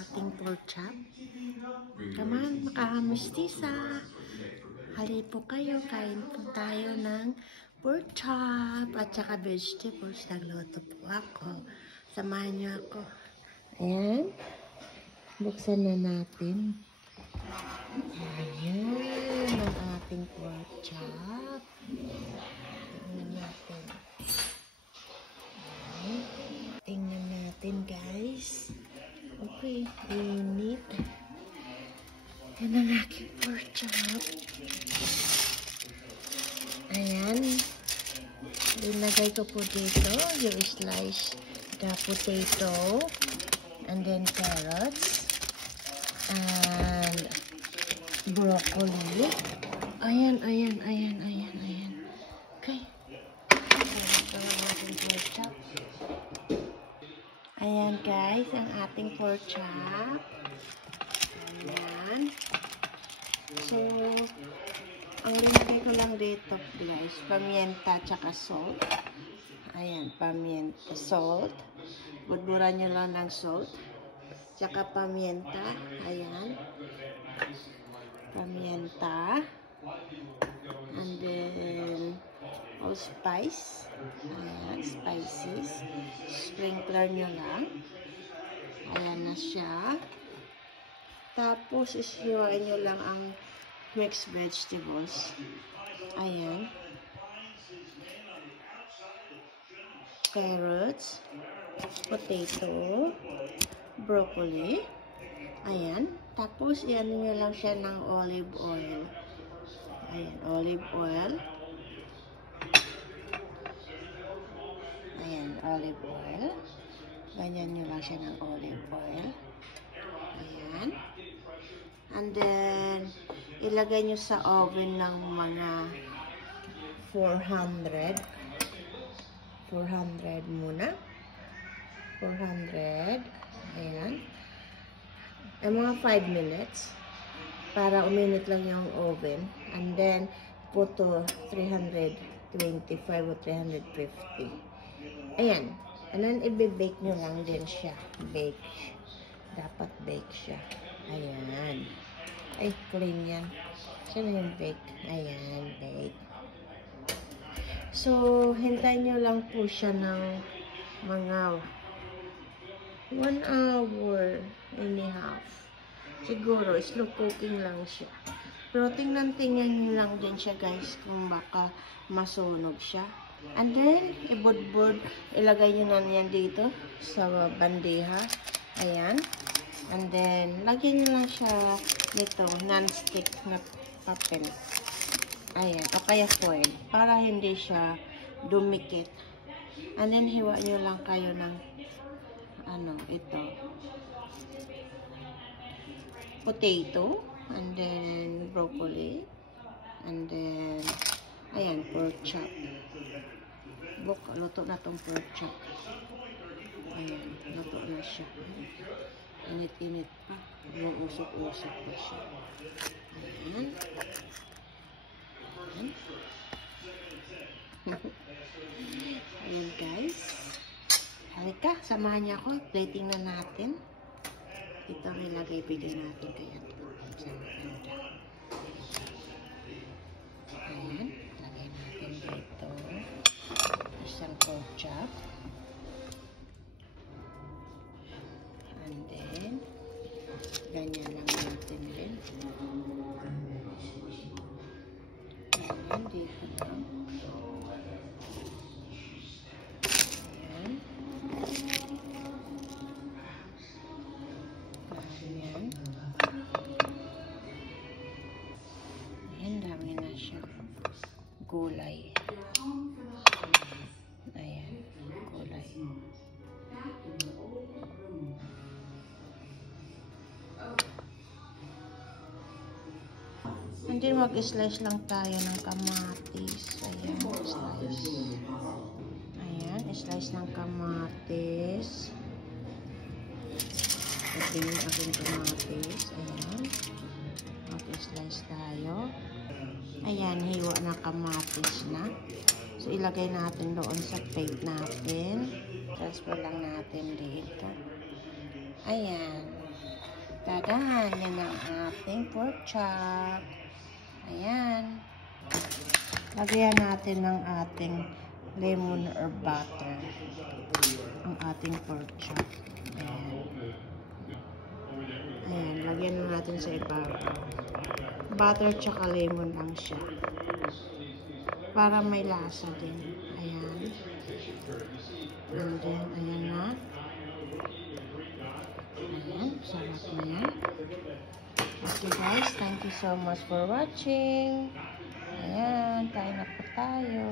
ating pork chop. Come on, makahamustisa. Hali po kayo, kain po tayo ng pork chop at saka vegetables. Nagluto po ako. Samahan niyo ako. Ayan. Buksan na natin. Ayan ang ating pork chop. Tingnan natin. Ayan. Tingnan natin, guys. Okay, init. Yan ang aking pork chop. Ayan. Linagay ko po dito yung slice the potato and then carrots and broccoli. Ayan. Okay. Ito ang ating pork chop. Ayan, guys, ang ating pork chop. Ayan. So, ang linagay ko lang dito, guys, pamienta tsaka salt. Ayan, pamienta, salt. Budburan nyo lang ng salt. Tsaka pamienta. Ayan. Pamienta. And then, allspice. Ayan, spices. Sprinkler nyo lang. Ayan na siya. Tapos, isiwain nyo lang ang mixed vegetables. Ayan. Carrots, potato, broccoli. Ayan. Tapos, iyan nyo lang siya ng olive oil. Ayan, olive oil. Ayan, olive oil. Ganyan nyo lang siya ng olive oil. Ayan. And then, ilagay nyo sa oven ng mga 400 muna. 400. Ayan. Ang mga 5 minutes para uminit lang yung oven. And then, put to 325 o 350. Ayan. And then, i-bake nyo lang din siya. Bake. Dapat bake siya. Ayan. Ay, clean yan. Saan yung bake? Ayan, bake. So, hintayin nyo lang po siya ng mga 1 hour and a half. Siguro, slow cooking lang siya. Pero tingnan nyo lang din siya, guys, kung baka masunog siya. And then, ibudbud, ilagay nyo na yan dito sa bandeha. Ayan. And then, lagyan nyo lang siya nito, non-stick na papel. Ayan, o kaya foil, para hindi siya dumikit. And then, hiwa nyo lang kayo ng, ito, potato, and then, broccoli, and then, ayan, pork chop. Luto na tong pork chop. Ayan, luto na siya. Init-init pa. Usok-usok pa siya. Ayan. Ayan, guys. Halika, samahan niya ako. Plating na natin. Ito ang ilagay bigay natin kaya ayan. Lagay natin dito. Isang pork chop. And then, ganyan lang natin din. Ayan, dito lang. Ayan. Ayan. Ayan, dami na siya. Gulay. Ayan, gulay. And then, mag-slice lang tayo ng kamatis. Ayan, slice. Ayan, slice ng kamatis. Ito yung aking kamatis. Ayan. Mag-slice tayo. Ayan, hiwa na kamatis na. So, ilagay natin doon sa plate natin. Transfer lang natin dito. Ayan. Tada! Yan ang ating pork chop. Ayan. Lagyan natin ng ating lemon or butter. Ang ating pork chop. Ayan. Ayan. Lagyan na natin sa ibabaw. Butter tsaka lemon lang siya. Para may lasa din. Ayan. And then, ayan na. Ayan. Sarap na yan. Okay guys, thank you so much for watching. Ayan. Kain na po tayo.